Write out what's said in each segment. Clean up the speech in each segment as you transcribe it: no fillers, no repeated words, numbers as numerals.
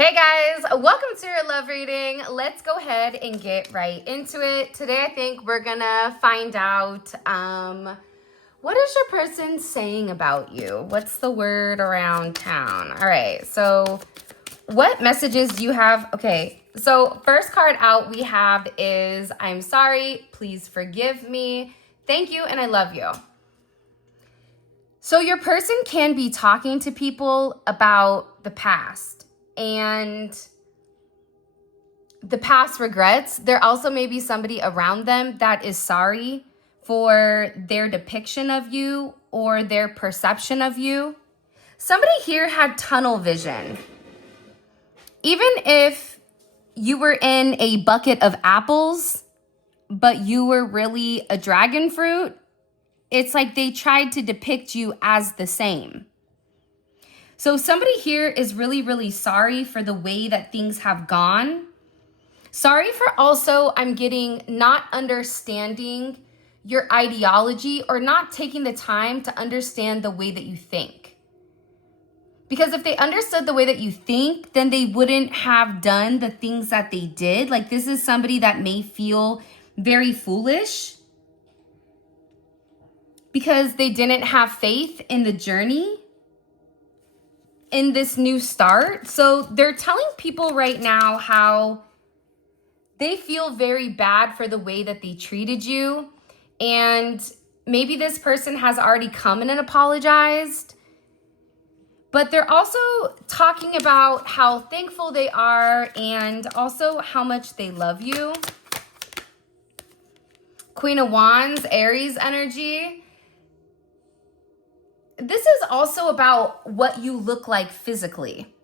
Hey guys, welcome to your love reading. Let's go ahead and get right into it. Today I think we're gonna find out what is your person saying about you? What's the word around town? All right, so what messages do you have? Okay, so first card out we have is I'm sorry, please forgive me, thank you, and I love you. So your person can be talking to people about the past and the past regrets. There also may be somebody around them that is sorry for their depiction of you or their perception of you. Somebody here had tunnel vision. Even if you were in a bucket of apples, but you were really a dragon fruit, it's like they tried to depict you as the same. So somebody here is really, really sorry for the way that things have gone. Sorry for also, I'm getting, not understanding your ideology or not taking the time to understand the way that you think. Because if they understood the way that you think, then they wouldn't have done the things that they did. Like, this is somebody that may feel very foolish because they didn't have faith in the journey, in this new start. So they're telling people right now how they feel very bad for the way that they treated you. And maybe this person has already come in and apologized. But they're also talking about how thankful they are and also how much they love you. Queen of Wands, Aries energy. This is also about what you look like physically.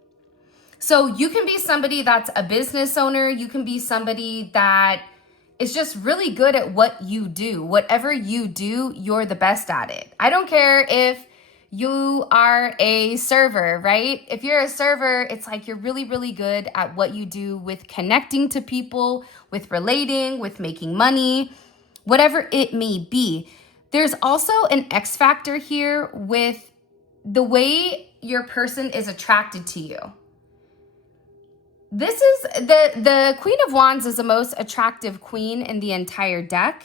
So you can be somebody that's a business owner. You can be somebody that is just really good at what you do. Whatever you do, you're the best at it. I don't care if you are a server, right? If you're a server, it's like you're really, really good at what you do with connecting to people, with relating, with making money, whatever it may be. There's also an X factor here with the way your person is attracted to you. This is the Queen of Wands is the most attractive queen in the entire deck.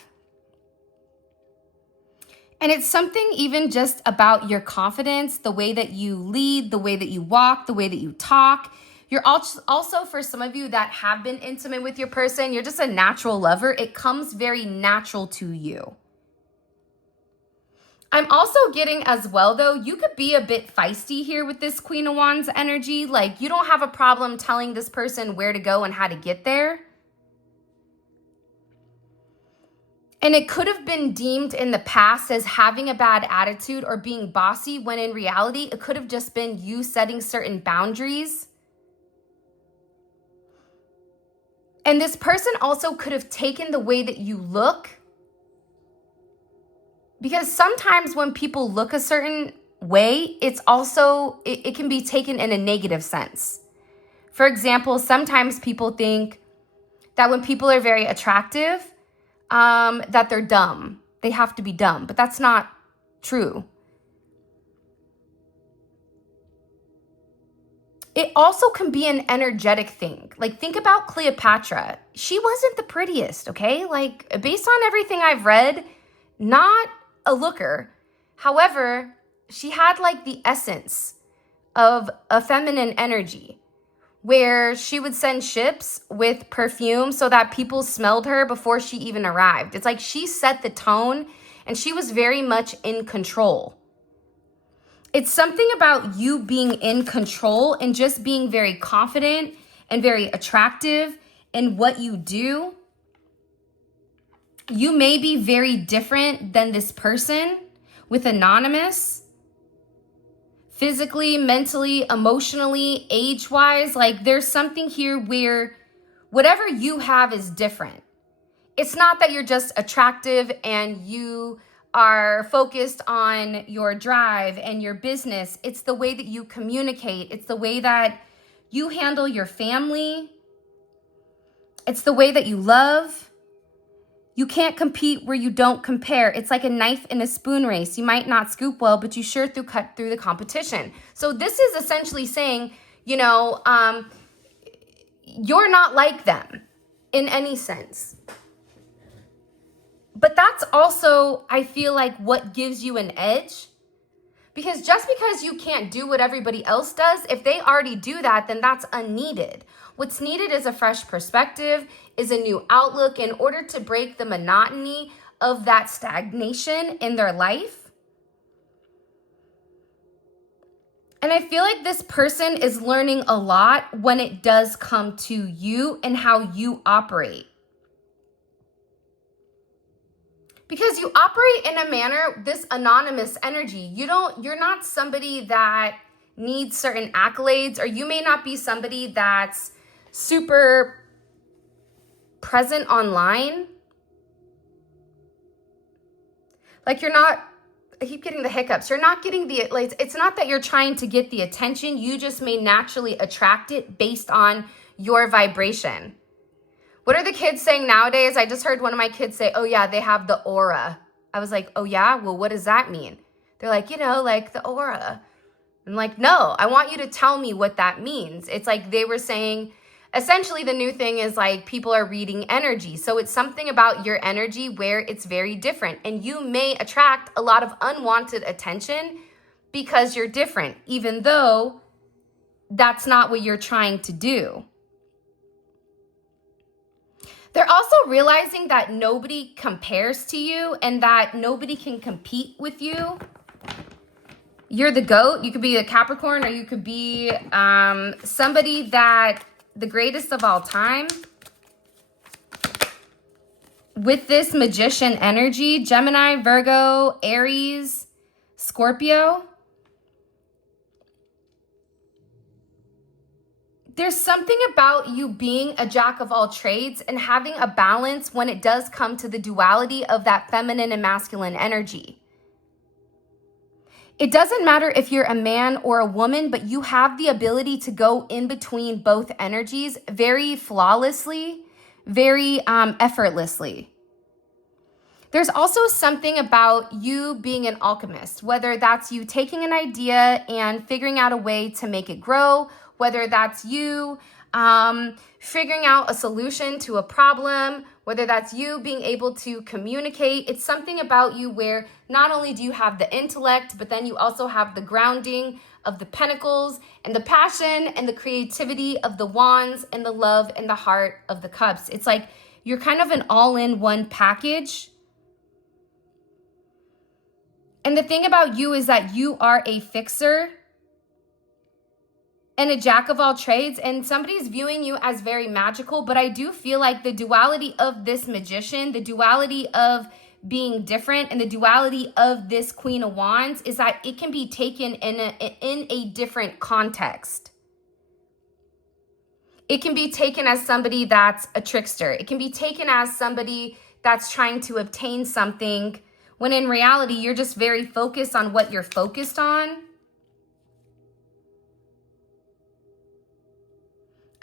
And it's something even just about your confidence, the way that you lead, the way that you walk, the way that you talk. You're also, for some of you that have been intimate with your person, you're just a natural lover. It comes very natural to you. I'm also getting as well, though, you could be a bit feisty here with this Queen of Wands energy. Like, you don't have a problem telling this person where to go and how to get there. And it could have been deemed in the past as having a bad attitude or being bossy, when in reality, it could have just been you setting certain boundaries. And this person also could have taken the way that you look. Because sometimes when people look a certain way, it's also, it can be taken in a negative sense. For example, sometimes people think that when people are very attractive, that they're dumb. They have to be dumb, but that's not true. It also can be an energetic thing. Like, think about Cleopatra. She wasn't the prettiest, okay? Like, based on everything I've read, not a looker. However, she had like the essence of a feminine energy, where she would send ships with perfume so that people smelled her before she even arrived. It's like she set the tone and she was very much in control. It's something about you being in control and just being very confident and very attractive in what you do. You may be very different than this person with Anonymous. Physically, mentally, emotionally, age-wise, like there's something here where whatever you have is different. It's not that you're just attractive and you are focused on your drive and your business. It's the way that you communicate. It's the way that you handle your family. It's the way that you love. You can't compete where you don't compare. It's like a knife in a spoon race. You might not scoop well, but you sure cut through the competition. So this is essentially saying, you're not like them in any sense. But that's also, I feel like, what gives you an edge. Because just because you can't do what everybody else does, if they already do that, then that's unneeded. What's needed is a fresh perspective, is a new outlook in order to break the monotony of that stagnation in their life. And I feel like this person is learning a lot when it does come to you and how you operate. Because you operate in a manner, this anonymous energy, you're not somebody that needs certain accolades, or you may not be somebody that's super present online. Like you're not, I keep getting the hiccups. You're not getting the, like, it's not that you're trying to get the attention. You just may naturally attract it based on your vibration. What are the kids saying nowadays? I just heard one of my kids say, oh yeah, they have the aura. I was like, oh yeah? Well, what does that mean? They're like, like the aura. I'm like, no, I want you to tell me what that means. It's like they were saying, essentially the new thing is like people are reading energy. So it's something about your energy where it's very different. And you may attract a lot of unwanted attention because you're different, even though that's not what you're trying to do. They're also realizing that nobody compares to you and that nobody can compete with you. You're the GOAT. You could be a Capricorn, or you could be somebody that the greatest of all time. With this magician energy, Gemini, Virgo, Aries, Scorpio. There's something about you being a jack of all trades and having a balance when it does come to the duality of that feminine and masculine energy. It doesn't matter if you're a man or a woman, but you have the ability to go in between both energies very flawlessly, very effortlessly. There's also something about you being an alchemist, whether that's you taking an idea and figuring out a way to make it grow, whether that's you figuring out a solution to a problem, whether that's you being able to communicate. It's something about you where not only do you have the intellect, but then you also have the grounding of the pentacles and the passion and the creativity of the wands and the love and the heart of the cups. It's like you're kind of an all-in-one package. And the thing about you is that you are a fixer and a jack of all trades, and somebody's viewing you as very magical. But I do feel like the duality of this magician, the duality of being different, and the duality of this Queen of Wands is that it can be taken in a different context. It can be taken as somebody that's a trickster. It can be taken as somebody that's trying to obtain something, when in reality, you're just very focused on what you're focused on.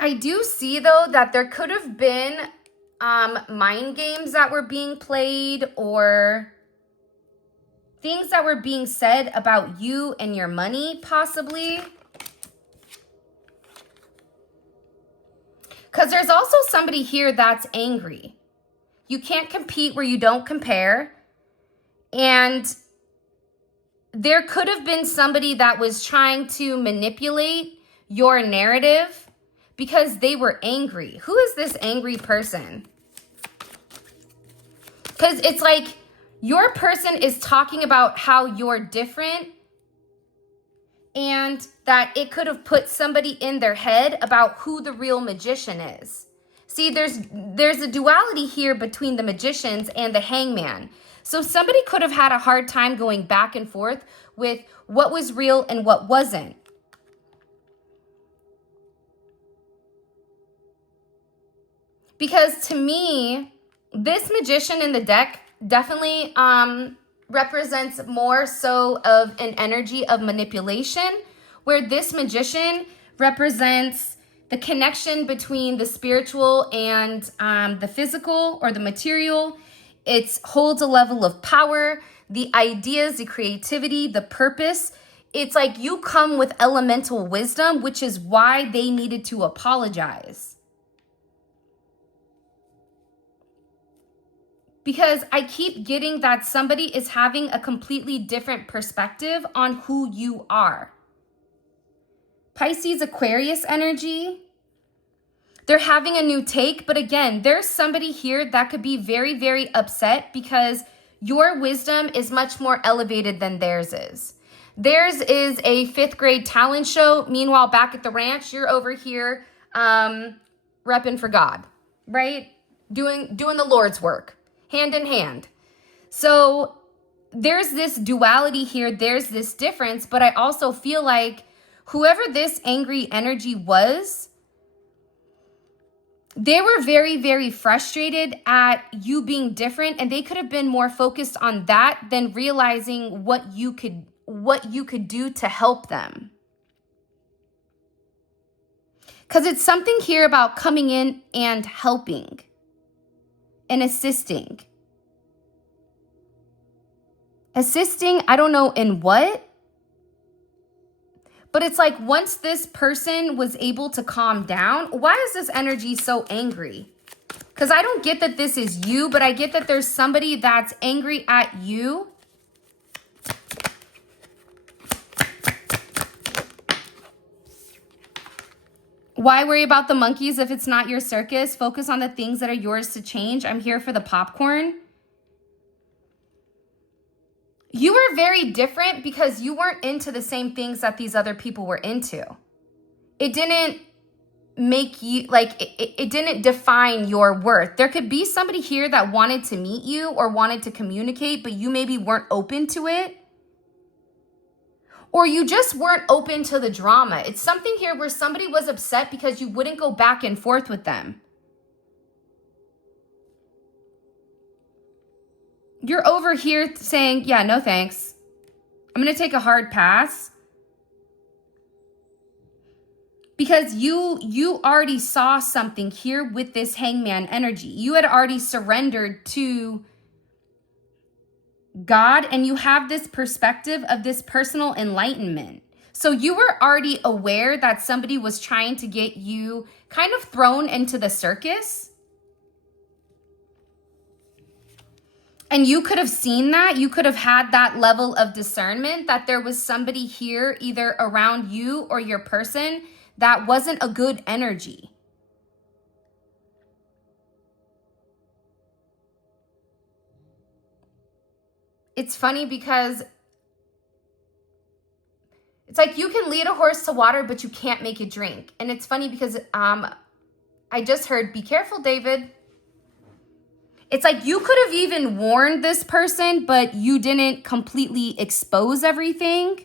I do see, though, that there could have been mind games that were being played, or things that were being said about you and your money, possibly. Because there's also somebody here that's angry. You can't compete where you don't compare. And there could have been somebody that was trying to manipulate your narrative because they were angry. Who is this angry person? Because it's like your person is talking about how you're different, and that it could have put somebody in their head about who the real magician is. See, there's a duality here between the magicians and the hangman. So somebody could have had a hard time going back and forth with what was real and what wasn't. Because to me, this magician in the deck definitely represents more so of an energy of manipulation, where this magician represents the connection between the spiritual and the physical or the material. It holds a level of power, the ideas, the creativity, the purpose. It's like you come with elemental wisdom, which is why they needed to apologize. because I keep getting that somebody is having a completely different perspective on who you are. Pisces, Aquarius energy. They're having a new take, but again, there's somebody here that could be very, very upset because your wisdom is much more elevated than theirs is. Theirs is a 5th grade talent show. Meanwhile, back at the ranch, you're over here repping for God, right? Doing the Lord's work, hand in hand. So there's this duality here. There's this difference, but I also feel like whoever this angry energy was, they were very, very frustrated at you being different, and they could have been more focused on that than realizing what you could do to help them. Because it's something here about coming in and helping and assisting. Assisting, I don't know in what, but it's like once this person was able to calm down, why is this energy so angry? Because I don't get that this is you, but I get that there's somebody that's angry at you. Why worry about the monkeys if it's not your circus? Focus on the things that are yours to change. I'm here for the popcorn. You were very different because you weren't into the same things that these other people were into. It didn't make you, like, it didn't define your worth. There could be somebody here that wanted to meet you or wanted to communicate, but you maybe weren't open to it. Or you just weren't open to the drama. It's something here where somebody was upset because you wouldn't go back and forth with them. You're over here saying, yeah, no thanks. I'm going to take a hard pass. Because you already saw something here with this hangman energy. You had already surrendered to God, and you have this perspective of this personal enlightenment. So you were already aware that somebody was trying to get you kind of thrown into the circus. And you could have seen that. You could have had that level of discernment that there was somebody here either around you or your person that wasn't a good energy. It's funny because it's like you can lead a horse to water, but you can't make it drink. And it's funny because I just heard, be careful, David. It's like you could have even warned this person, but you didn't completely expose everything.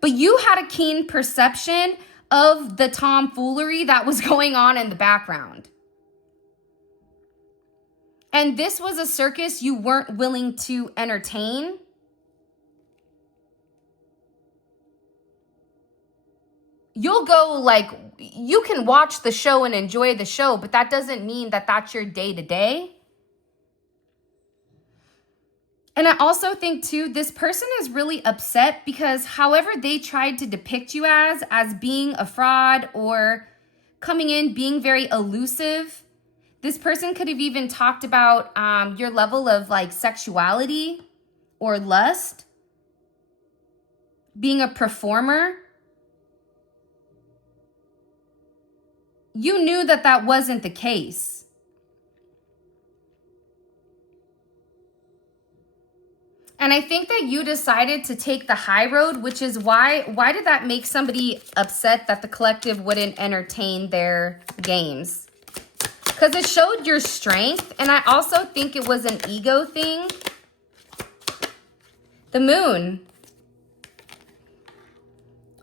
But you had a keen perception of the tomfoolery that was going on in the background. And this was a circus you weren't willing to entertain. You'll go like, you can watch the show and enjoy the show, but that doesn't mean that that's your day to day. And I also think too, this person is really upset because however they tried to depict you as being a fraud or coming in, being very elusive, this person could have even talked about your level of like sexuality or lust, being a performer. You knew that that wasn't the case. And I think that you decided to take the high road, which is why did that make somebody upset that the collective wouldn't entertain their games? Because it showed your strength, and I also think it was an ego thing. The moon.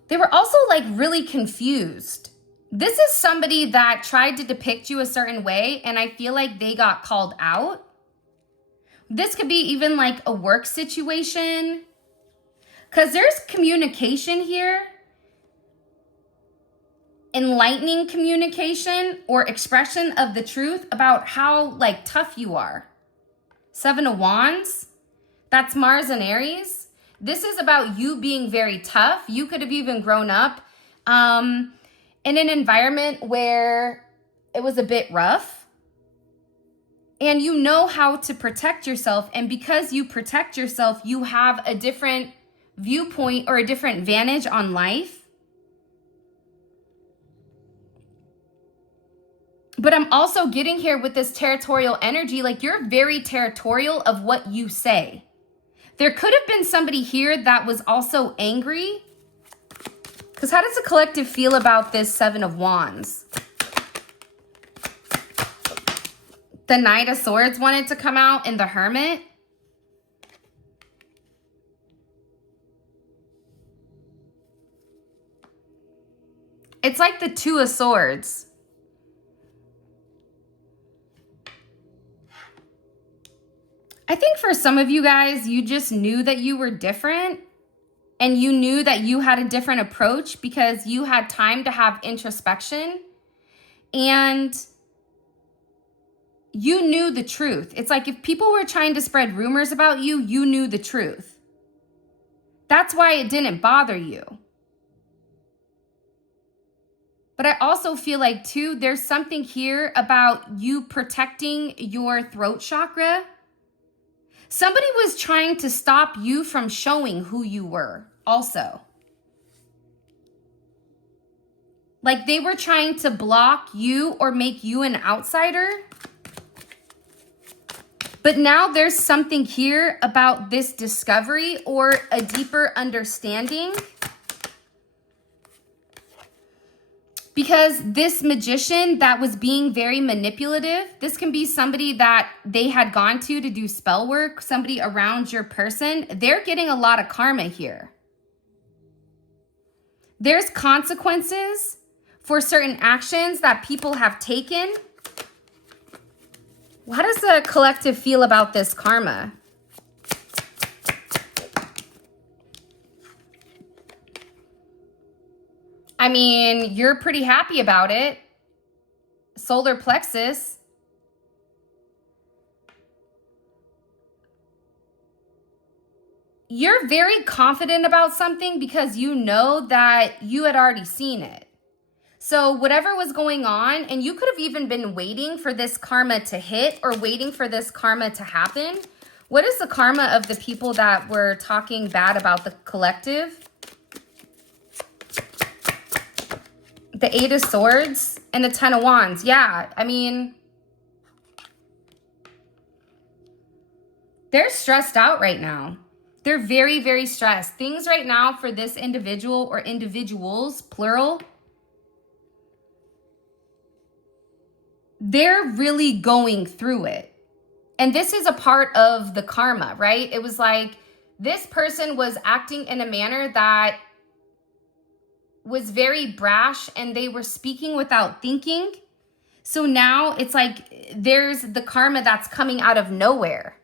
They were also like really confused. This is somebody that tried to depict you a certain way, and I feel like they got called out. This could be even like a work situation, because there's communication here. Enlightening communication or expression of the truth about how like tough you are. 7 of Wands, that's Mars and Aries. This is about you being very tough. You could have even grown up in an environment where it was a bit rough. And you know how to protect yourself. And because you protect yourself, you have a different viewpoint or a different vantage on life. But I'm also getting here with this territorial energy, like you're very territorial of what you say. There could have been somebody here that was also angry. Because how does the collective feel about this Seven of Wands? The Knight of Swords wanted to come out and the Hermit. It's like the Two of Swords. I think for some of you guys, you just knew that you were different and you knew that you had a different approach because you had time to have introspection and you knew the truth. It's like if people were trying to spread rumors about you, you knew the truth. That's why it didn't bother you. But I also feel like too, there's something here about you protecting your throat chakra. Somebody was trying to stop you from showing who you were also. Like they were trying to block you or make you an outsider. But now there's something here about this discovery or a deeper understanding. Because this magician that was being very manipulative, this can be somebody that they had gone to do spell work, somebody around your person. They're getting a lot of karma here. There's consequences for certain actions that people have taken. How does the collective feel about this karma? I mean, you're pretty happy about it. Solar plexus. You're very confident about something because you know that you had already seen it. So whatever was going on, and you could have even been waiting for this karma to hit or waiting for this karma to happen. What is the karma of the people that were talking bad about the collective? The Eight of Swords and the Ten of Wands. Yeah, I mean, they're stressed out right now. They're very, very stressed. Things right now for this individual or individuals, plural, they're really going through it. And this is a part of the karma, right? It was like this person was acting in a manner that was very brash and they were speaking without thinking. So now it's like there's the karma that's coming out of nowhere.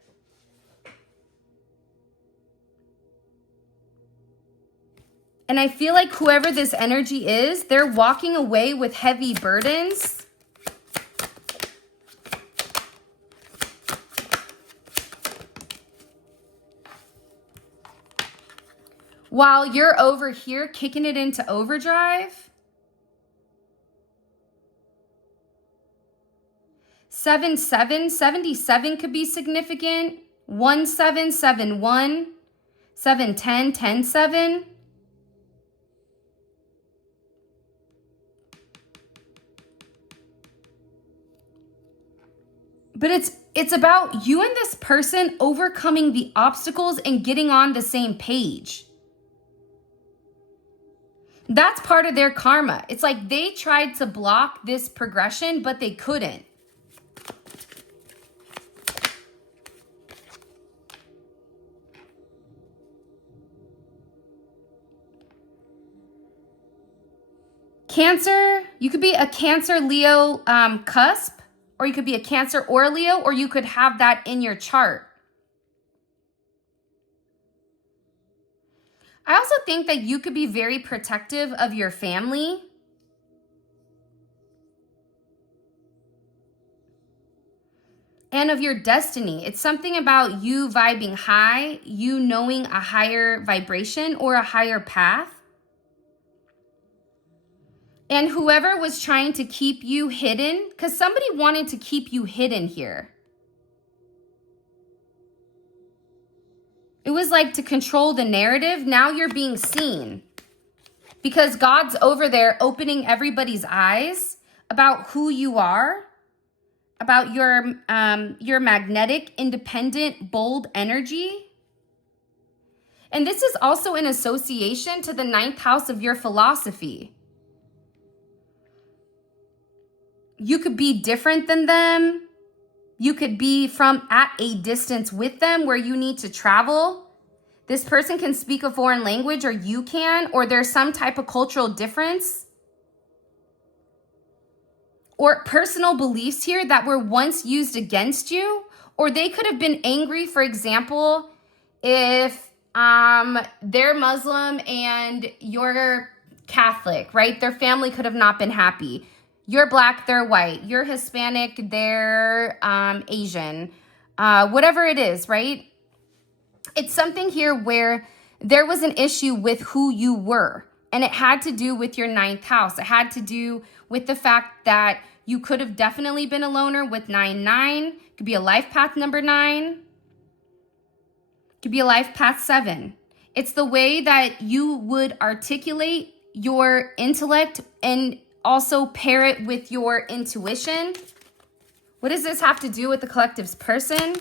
And I feel like whoever this energy is, they're walking away with heavy burdens. While you're over here kicking it into overdrive. 77 could be significant. 1771, 710, 107. But it's about you and this person overcoming the obstacles and getting on the same page. That's part of their karma. It's like they tried to block this progression, but they couldn't. Cancer, you could be a Cancer Leo cusp, or you could be a Cancer or a Leo, or you could have that in your chart. I also think that you could be very protective of your family. And of your destiny. It's something about you vibing high, you knowing a higher vibration or a higher path. And whoever was trying to keep you hidden, because somebody wanted to keep you hidden here. was like to control the narrative. Now you're being seen because God's over there opening everybody's eyes about who you are, about your magnetic, independent, bold energy. And this is also in association to the 9th house of your philosophy. You could be different than them. You could be from at a distance with them where you need to travel. This person can speak a foreign language or you can, or there's some type of cultural difference. Or personal beliefs here that were once used against you, or they could have been angry, for example, if they're Muslim and you're Catholic, right? Their family could have not been happy. You're Black, they're white. You're Hispanic, they're Asian. Whatever it is, right? It's something here where there was an issue with who you were. And it had to do with your 9th house. It had to do with the fact that you could have definitely been a loner with 9-9. It could be a life path number 9. It could be a life path 7. It's the way that you would articulate your intellect and also pair it with your intuition. What does this have to do with the collective's person?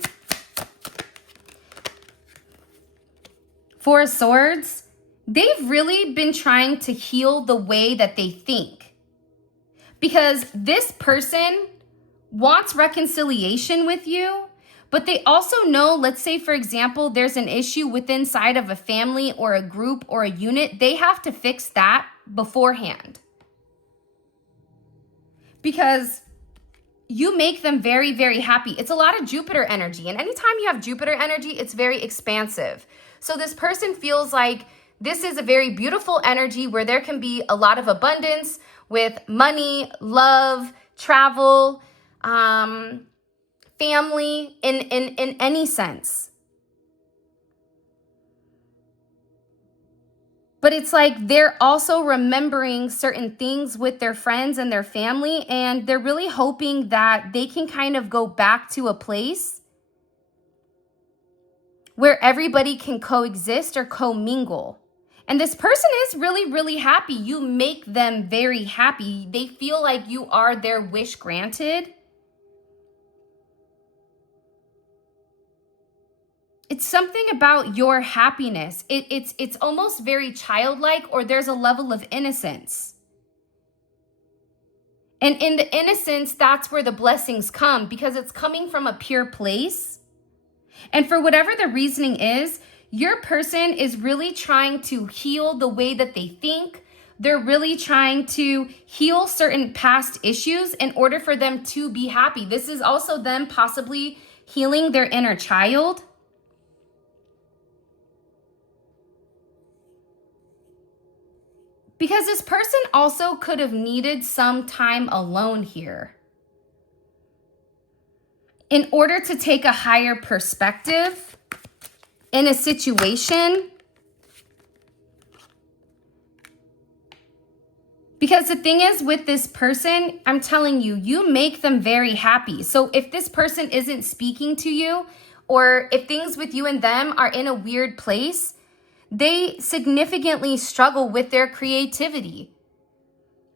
Four of Swords. They've really been trying to heal the way that they think. Because this person wants reconciliation with you, but they also know, let's say, for example, there's an issue within inside of a family or a group or a unit. They have to fix that beforehand. Because you make them very, very happy. It's a lot of Jupiter energy. And anytime you have Jupiter energy, it's very expansive. So this person feels like this is a very beautiful energy where there can be a lot of abundance with money, love, travel, family, in any sense. But it's like they're also remembering certain things with their friends and their family, and they're really hoping that they can kind of go back to a place where everybody can coexist or commingle. And this person is really, really happy. You make them very happy. They feel like you are their wish granted. It's something about your happiness. It's almost very childlike, or there's a level of innocence. And in the innocence, that's where the blessings come, because it's coming from a pure place. And for whatever the reasoning is, your person is really trying to heal the way that they think. They're really trying to heal certain past issues in order for them to be happy. This is also them possibly healing their inner child. Because this person also could have needed some time alone here in order to take a higher perspective in a situation. Because the thing is with this person, I'm telling you, you make them very happy. So if this person isn't speaking to you, or if things with you and them are in a weird place, they significantly struggle with their creativity.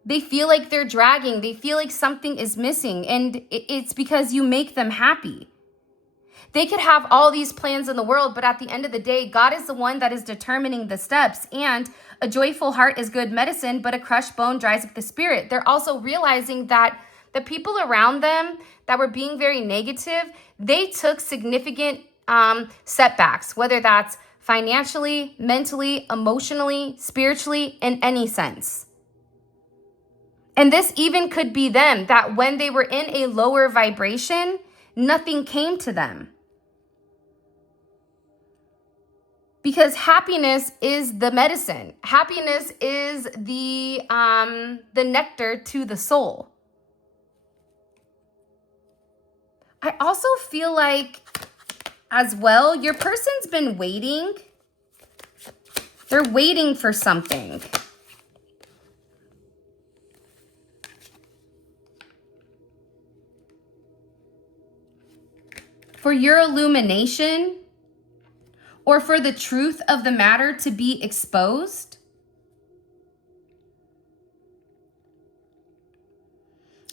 They feel like they're dragging. They feel like something is missing. And it's because you make them happy. They could have all these plans in the world, but at the end of the day, God is the one that is determining the steps. And a joyful heart is good medicine, but a crushed bone dries up the spirit. They're also realizing that the people around them that were being very negative, they took significant setbacks, whether that's financially, mentally, emotionally, spiritually, in any sense. And this even could be them, that when they were in a lower vibration, nothing came to them. Because happiness is the medicine. Happiness is the nectar to the soul. I also feel like, as well, your person's been waiting. They're waiting for something. For your illumination, or for the truth of the matter to be exposed.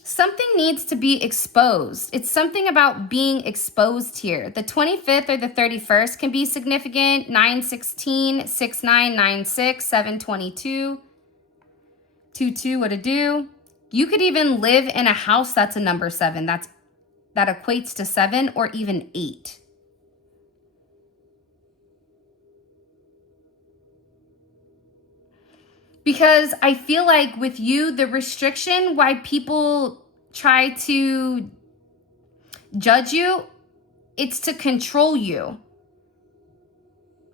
Something needs to be exposed. It's something about being exposed here. The 25th or the 31st can be significant. 9/16, 6/9/96, 7/22, 2/2, what to do. You could even live in a house that's a number 7. That equates to 7 or even 8. Because I feel like with you, the restriction, why people try to judge you, it's to control you.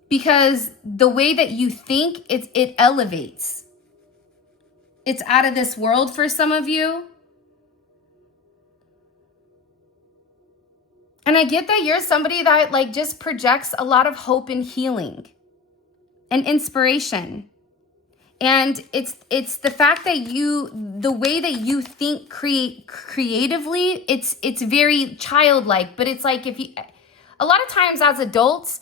Because the way that you think, it elevates. It's out of this world for some of you. And I get that you're somebody that like just projects a lot of hope and healing and inspiration. And it's the fact that the way that you think creatively, it's very childlike, but it's like a lot of times as adults,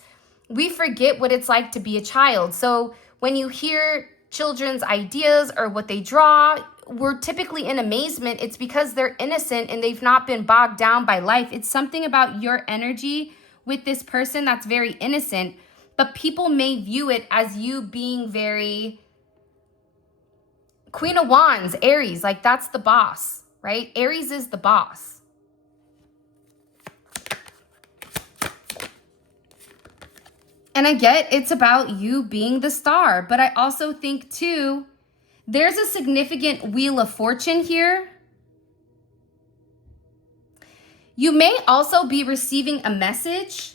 we forget what it's like to be a child. So when you hear children's ideas or what they draw, we're typically in amazement. It's because they're innocent and they've not been bogged down by life. It's something about your energy with this person that's very innocent, but people may view it as you being very Queen of Wands, Aries, like that's the boss, right? Aries is the boss. And I get it's about you being the star, but I also think too, there's a significant Wheel of Fortune here. You may also be receiving a message.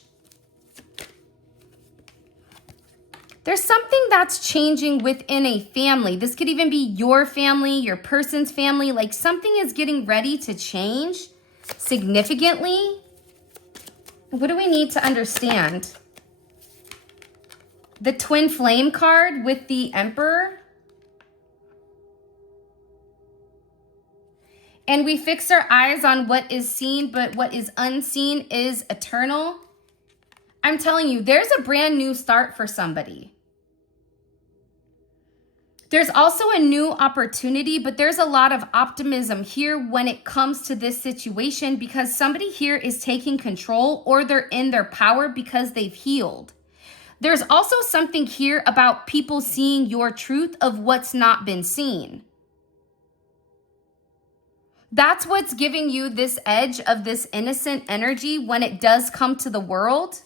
There's something that's changing within a family. This could even be your family, your person's family. Like something is getting ready to change significantly. What do we need to understand? The twin flame card with the Emperor. And we fix our eyes on what is seen, but what is unseen is eternal. I'm telling you, there's a brand new start for somebody. There's also a new opportunity, but there's a lot of optimism here when it comes to this situation because somebody here is taking control or they're in their power because they've healed. There's also something here about people seeing your truth of what's not been seen. That's what's giving you this edge of this innocent energy when it does come to the world.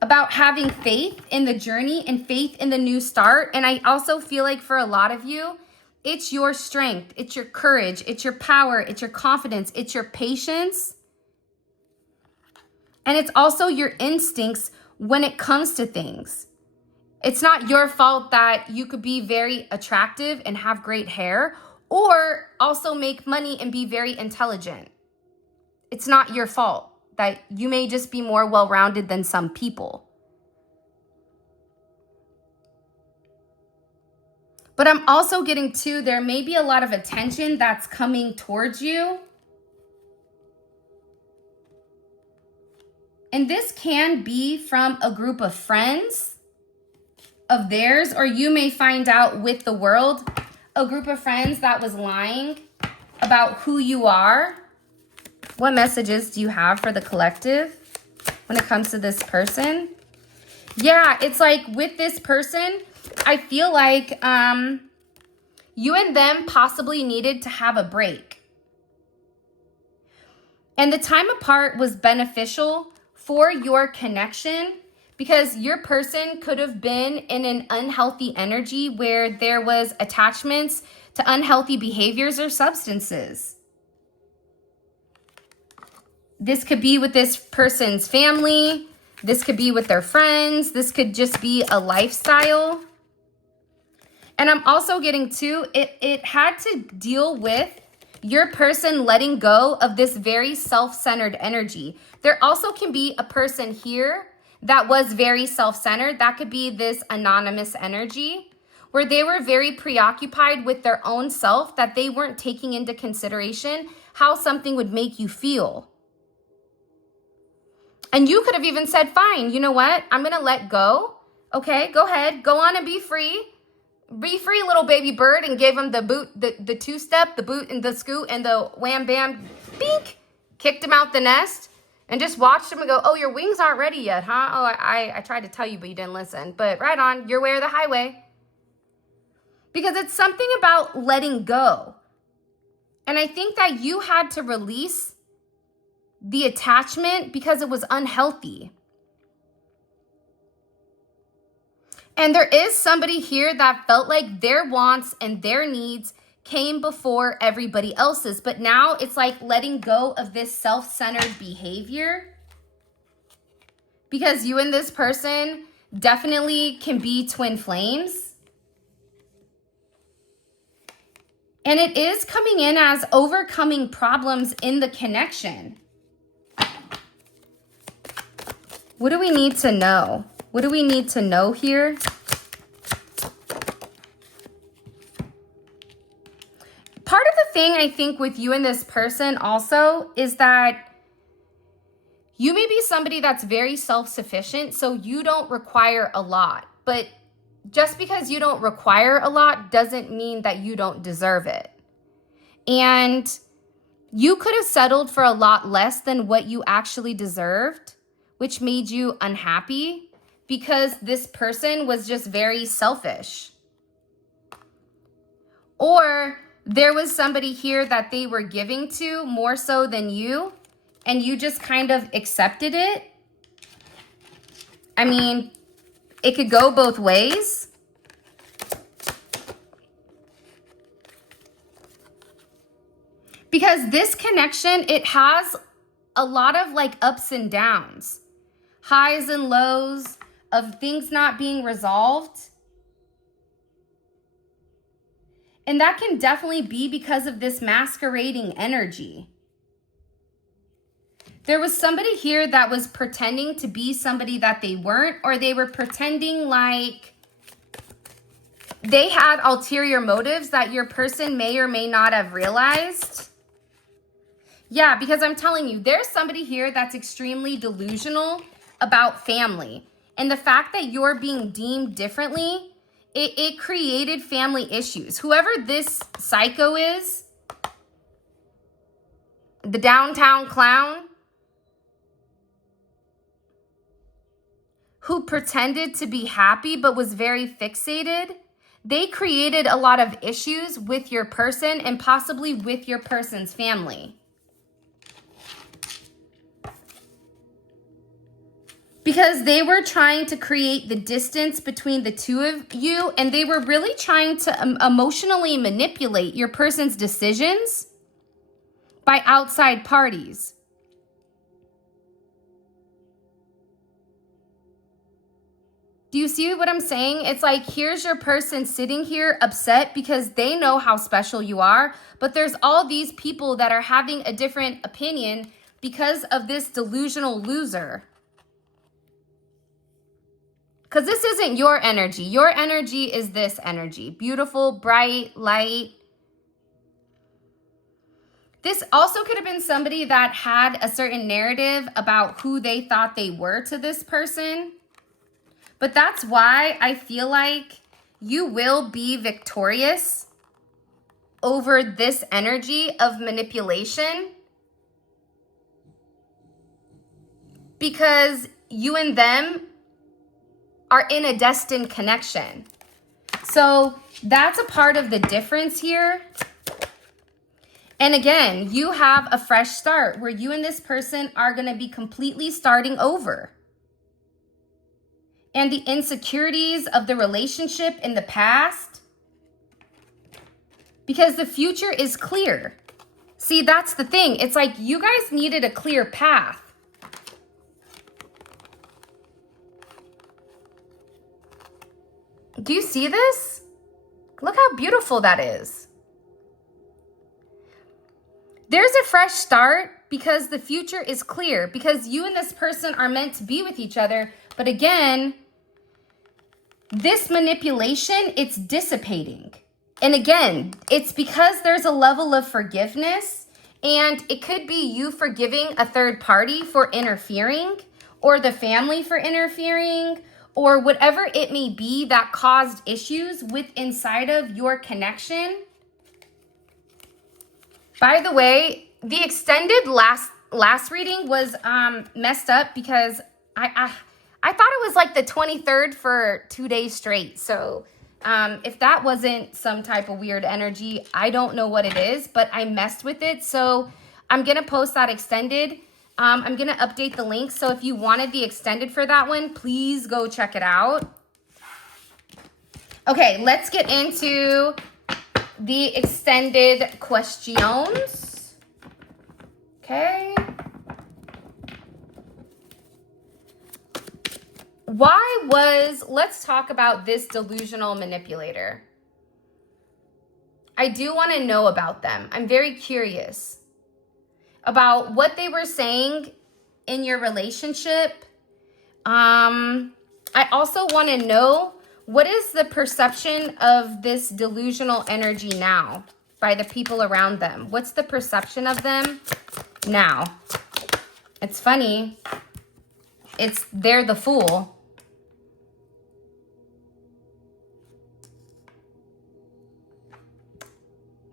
About having faith in the journey and faith in the new start. And I also feel like for a lot of you, it's your strength, it's your courage, it's your power, it's your confidence, it's your patience. And it's also your instincts when it comes to things. It's not your fault that you could be very attractive and have great hair or also make money and be very intelligent. It's not your fault. That you may just be more well-rounded than some people. But I'm also getting to, there may be a lot of attention that's coming towards you. And this can be from a group of friends of theirs, or you may find out with the world, a group of friends that was lying about who you are. What messages do you have for the collective when it comes to this person? Yeah, it's like with this person, I feel like you and them possibly needed to have a break. And the time apart was beneficial for your connection because your person could have been in an unhealthy energy where there was attachments to unhealthy behaviors or substances. This could be with this person's family. This could be with their friends. This could just be a lifestyle. And I'm also getting to, it had to deal with your person letting go of this very self-centered energy. There also can be a person here that was very self-centered. That could be this anonymous energy where they were very preoccupied with their own self that they weren't taking into consideration how something would make you feel. And you could have even said, fine, you know what? I'm going to let go. Okay, go ahead. Go on and be free. Be free, little baby bird, and gave him the boot, the two-step, the boot and the scoot and the wham, bam, bink. Kicked him out the nest and just watched him and go, oh, your wings aren't ready yet, huh? Oh, I tried to tell you, but you didn't listen. But right on, your way or the highway. Because it's something about letting go. And I think that you had to release the attachment because it was unhealthy. And there is somebody here that felt like their wants and their needs came before everybody else's. But now it's like letting go of this self-centered behavior. Because you and this person definitely can be twin flames. And it is coming in as overcoming problems in the connection. What do we need to know? What do we need to know here? Part of the thing I think with you and this person also is that you may be somebody that's very self-sufficient, so you don't require a lot. But just because you don't require a lot doesn't mean that you don't deserve it. And you could have settled for a lot less than what you actually deserved, which made you unhappy. Because this person was just very selfish. Or there was somebody here that they were giving to more so than you, and you just kind of accepted it. I mean, it could go both ways. Because this connection, it has a lot of like ups and downs, highs and lows, of things not being resolved. And that can definitely be because of this masquerading energy. There was somebody here that was pretending to be somebody that they weren't, or they were pretending like they had ulterior motives that your person may or may not have realized. Yeah, because I'm telling you, there's somebody here that's extremely delusional about family. And the fact that you're being deemed differently, it created family issues. Whoever this psycho is, the downtown clown, who pretended to be happy but was very fixated, they created a lot of issues with your person and possibly with your person's family. Because they were trying to create the distance between the two of you, and they were really trying to emotionally manipulate your person's decisions by outside parties. Do you see what I'm saying? It's like, here's your person sitting here upset because they know how special you are, but there's all these people that are having a different opinion because of this delusional loser. Because this isn't your energy. Your energy is this energy. Beautiful, bright, light. This also could have been somebody that had a certain narrative about who they thought they were to this person. But that's why I feel like you will be victorious over this energy of manipulation. Because you and them are in a destined connection. So that's a part of the difference here. And again, you have a fresh start where you and this person are going to be completely starting over. And the insecurities of the relationship in the past, because the future is clear. See, that's the thing. It's like you guys needed a clear path. Do you see this? Look how beautiful that is. There's a fresh start because the future is clear, because you and this person are meant to be with each other. But again, this manipulation, it's dissipating. And again, it's because there's a level of forgiveness, and it could be you forgiving a third party for interfering, or the family for interfering, or whatever it may be that caused issues with inside of your connection. By the way, the extended last reading was messed up because I thought it was like the 23rd for 2 days straight. So if that wasn't some type of weird energy, I don't know what it is, but I messed with it. So I'm going to post that extended. I'm going to update the link. So if you wanted the extended for that one, please go check it out. Okay, let's get into the extended questions. Okay. Let's talk about this delusional manipulator. I do want to know about them. I'm very curious about what they were saying in your relationship. I also want to know, what is the perception of this delusional energy now by the people around them? What's the perception of them now? It's funny. They're the fool.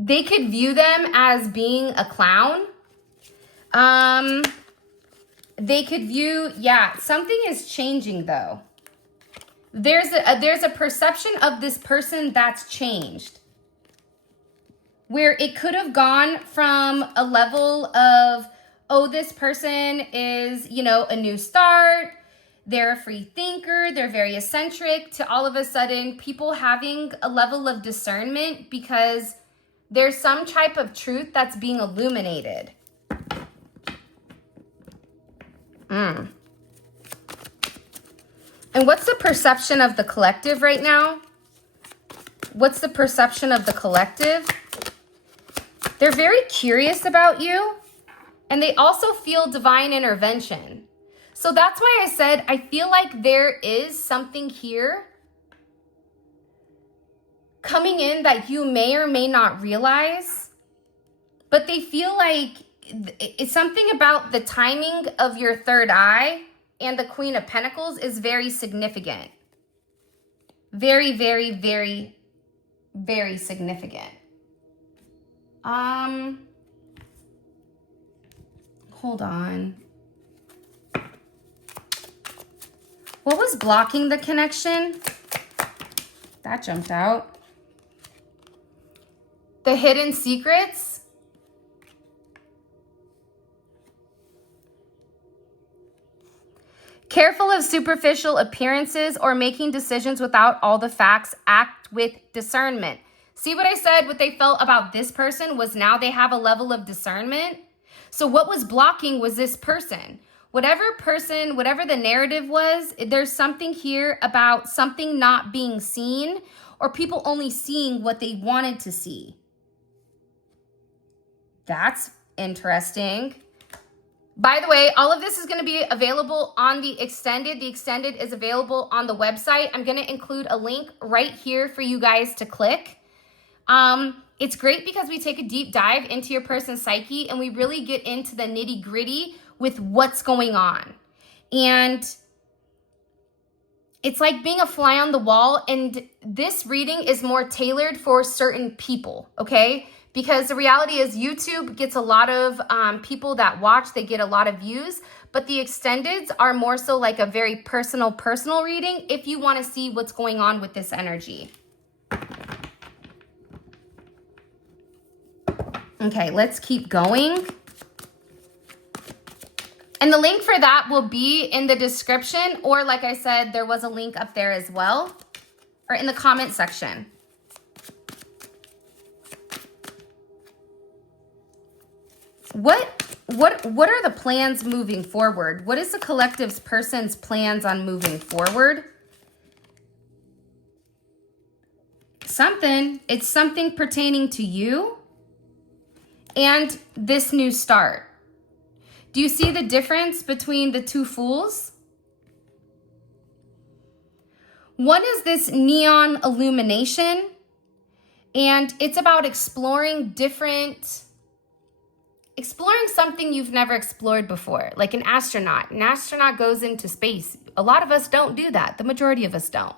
They could view them as being a clown. They could view, something is changing though. There's a perception of this person that's changed, where it could have gone from a level of, oh, this person is, a new start, they're a free thinker, they're very eccentric, to all of a sudden people having a level of discernment because there's some type of truth that's being illuminated. And what's the perception of the collective right now? What's the perception of the collective? They're very curious about you, and they also feel divine intervention. So that's why I said I feel like there is something here coming in that you may or may not realize, but they feel like it's something about the timing of your third eye and the Queen of Pentacles is very significant. Very, very, very, very significant. Hold on. What was blocking the connection? That jumped out. The hidden secrets. Careful of superficial appearances or making decisions without all the facts. Act with discernment. See what I said? What they felt about this person was now they have a level of discernment. So what was blocking was this person. Whatever the narrative was, there's something here about something not being seen or people only seeing what they wanted to see. That's interesting. By the way, all of this is going to be available on the extended. The extended is available on the website. I'm going to include a link right here for you guys to click. It's great because we take a deep dive into your person's psyche and we really get into the nitty gritty with what's going on. And it's like being a fly on the wall. And this reading is more tailored for certain people, okay? Because the reality is YouTube gets a lot of people that watch, they get a lot of views, but the extendeds are more so like a very personal reading if you want to see what's going on with this energy. Okay, let's keep going. And the link for that will be in the description, or like I said, there was a link up there as well, or in the comment section. What are the plans moving forward? What is the collective's person's plans on moving forward? It's something pertaining to you and this new start. Do you see the difference between the two fools? One is this neon illumination, and it's about exploring different exploring something you've never explored before, like an astronaut. An astronaut goes into space. A lot of us don't do that. The majority of us don't.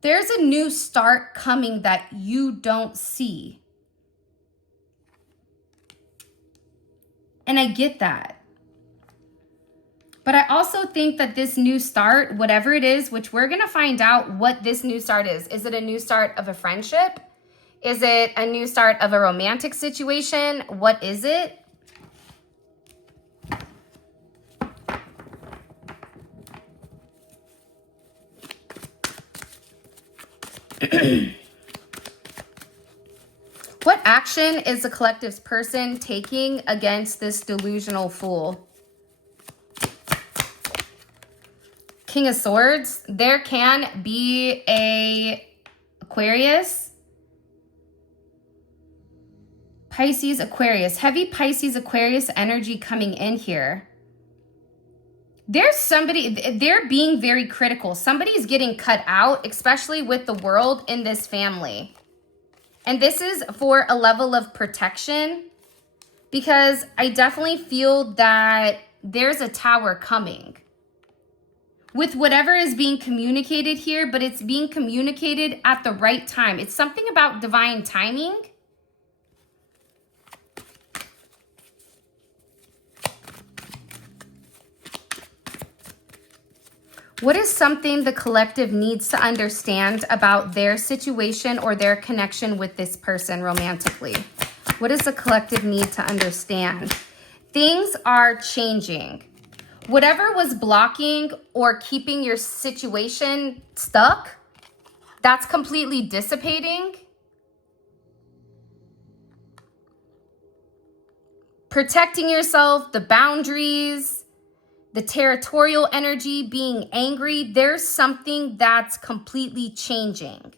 There's a new start coming that you don't see. And I get that. But I also think that this new start, whatever it is, which we're going to find out what this new start is. Is it a new start of a friendship? Is it a new start of a romantic situation? What is it? What action is the collective's person taking against this delusional fool? King of Swords. There can be a Aquarius. Pisces, Aquarius. Heavy Pisces, Aquarius energy coming in here. There's somebody, they're being very critical. Somebody's getting cut out, especially with the world in this family. And this is for a level of protection, because I definitely feel that there's a tower coming with whatever is being communicated here, but it's being communicated at the right time. It's something about divine timing. What is something the collective needs to understand about their situation or their connection with this person romantically? What does the collective need to understand? Things are changing. Whatever was blocking or keeping your situation stuck, that's completely dissipating. Protecting yourself, the boundaries, the territorial energy, being angry, there's something that's completely changing.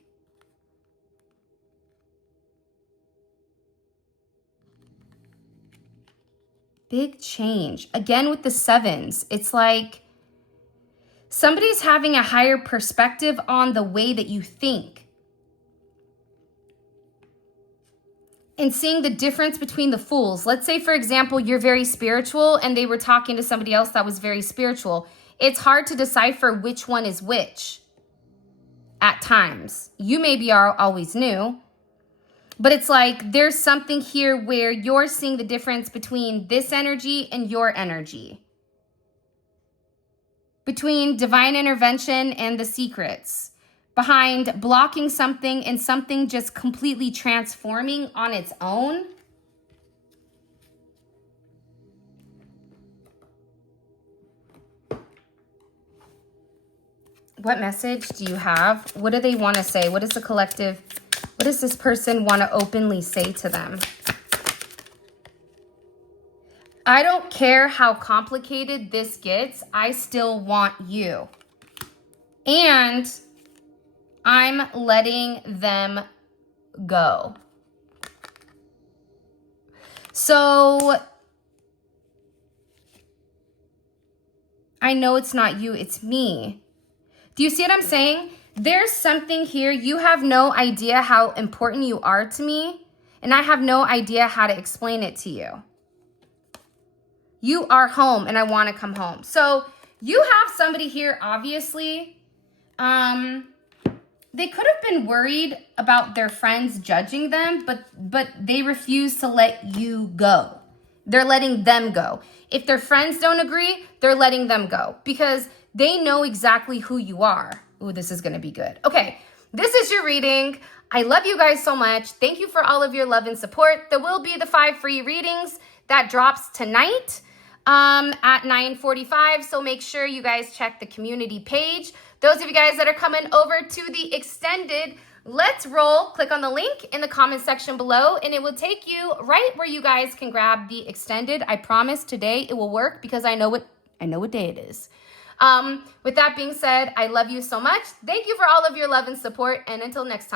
Big change. Again, with the sevens, it's like somebody's having a higher perspective on the way that you think. And seeing the difference between the fools. Let's say, for example, you're very spiritual and they were talking to somebody else that was very spiritual. It's hard to decipher which one is which at times. You maybe are always new, but it's like there's something here where you're seeing the difference between this energy and your energy. Between divine intervention and the secrets. Behind blocking something and something just completely transforming on its own. What message do you have? What do they want to say? What is the collective? What does this person want to openly say to them? I don't care how complicated this gets. I still want you. And I'm letting them go. So I know it's not you, it's me. Do you see what I'm saying? There's something here. You have no idea how important you are to me, and I have no idea how to explain it to you. You are home, and I want to come home. So you have somebody here, obviously. They could have been worried about their friends judging them, but they refuse to let you go. They're letting them go. If their friends don't agree, they're letting them go because they know exactly who you are. Ooh, this is going to be good. Okay, this is your reading. I love you guys so much. Thank you for all of your love and support. There will be the 5 free readings that drops tonight at 9:45. So make sure you guys check the community page. Those of you guys that are coming over to the extended, let's roll. Click on the link in the comment section below and it will take you right where you guys can grab the extended. I promise today it will work because I know what day it is. With that being said, I love you so much. Thank you for all of your love and support, and until next time.